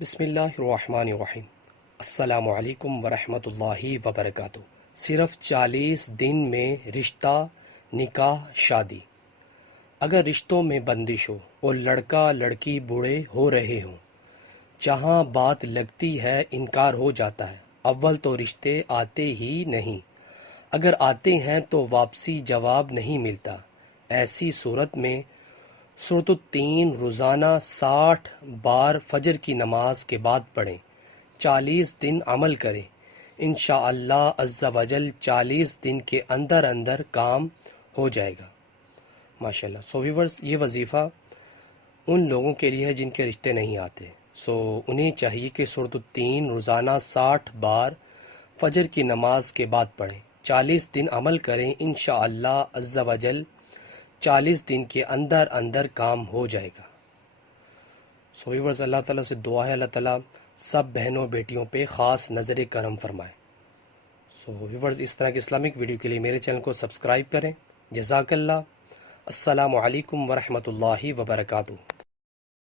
بسم اللہ الرحمن الرحیم۔ السلام علیکم ورحمۃ اللہ وبرکاتہ۔ صرف 40 دن میں رشتہ، نکاح، شادی۔ اگر رشتوں میں بندش ہو اور لڑکا لڑکی بوڑھے ہو رہے ہوں، جہاں بات لگتی ہے انکار ہو جاتا ہے۔ اول تو رشتے آتے ہی نہیں، اگر آتے ہیں تو واپسی جواب نہیں ملتا۔ ایسی صورت میں سورۃ التین روزانہ 60 بار فجر کی نماز کے بعد پڑھیں، 40 دن عمل کریں، انشاءاللہ عز و جل 40 دن کے اندر اندر کام ہو جائے گا ماشاءاللہ۔ سو ویورز، یہ وظیفہ ان لوگوں کے لیے ہے جن کے رشتے نہیں آتے، انہیں چاہیے کہ سورۃ التین روزانہ 60 بار فجر کی نماز کے بعد پڑھیں، 40 دن عمل کریں، انشاءاللہ عز و جل 40 دن کے اندر اندر کام ہو جائے گا۔ ویورز، اللہ تعالیٰ سے دعا ہے اللہ تعالیٰ سب بہنوں بیٹیوں پہ خاص نظر کرم فرمائے۔ ویورز، اس طرح کے اسلامک ویڈیو کے لیے میرے چینل کو سبسکرائب کریں۔ جزاک اللہ۔ السلام علیکم ورحمۃ اللہ وبرکاتہ۔